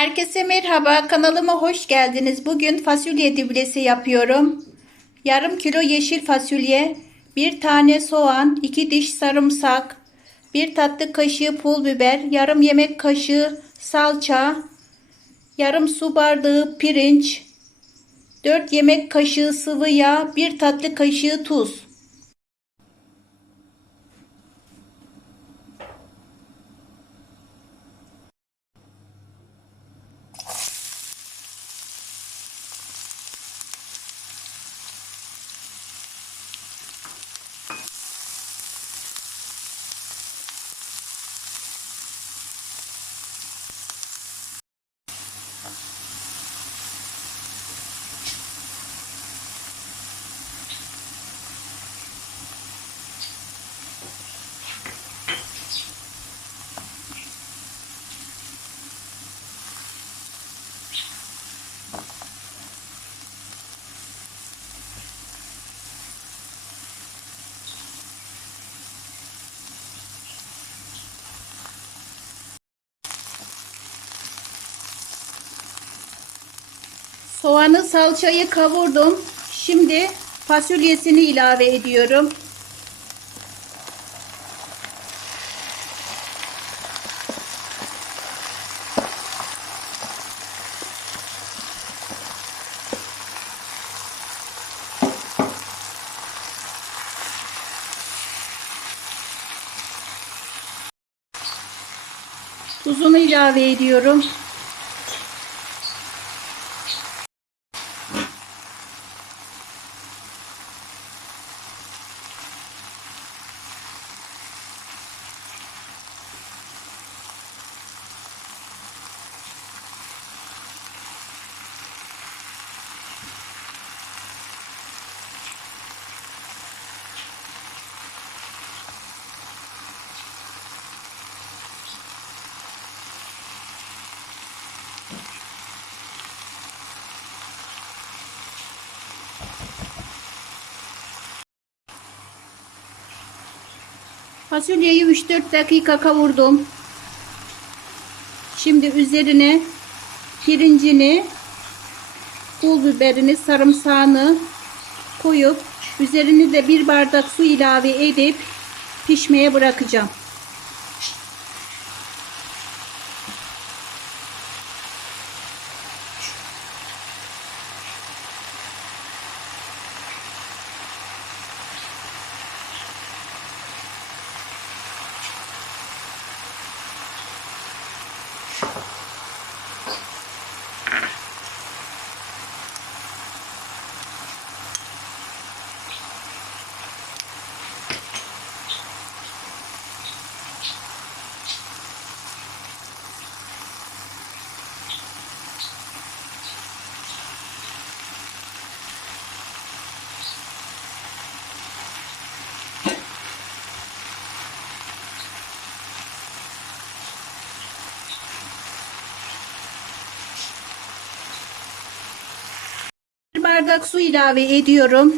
Herkese merhaba, kanalıma hoş geldiniz. Bugün fasulye diblesi yapıyorum. Yarım kilo yeşil fasulye, bir tane soğan, iki diş sarımsak, bir tatlı kaşığı pul biber, yarım yemek kaşığı salça, yarım su bardağı pirinç, 4 yemek kaşığı sıvı yağ, bir tatlı kaşığı tuz. Soğanı salçayı kavurdum. Şimdi fasulyesini ilave ediyorum. Tuzunu ilave ediyorum. Fasulyeyi 3-4 dakika kavurdum. Şimdi üzerine pirincini, pul biberini, sarımsağını koyup üzerine de bir bardak su ilave edip pişmeye bırakacağım. 何? Bardak su ilave ediyorum.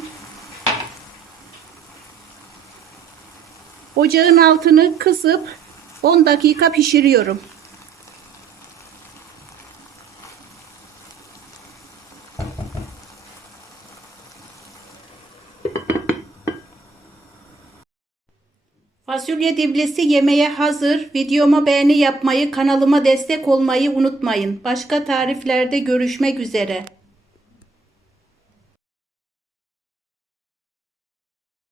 Ocağın altını kısıp 10 dakika pişiriyorum. Fasulye diblesi yemeğe hazır. Videoma beğeni yapmayı, kanalıma destek olmayı unutmayın. Başka tariflerde görüşmek üzere.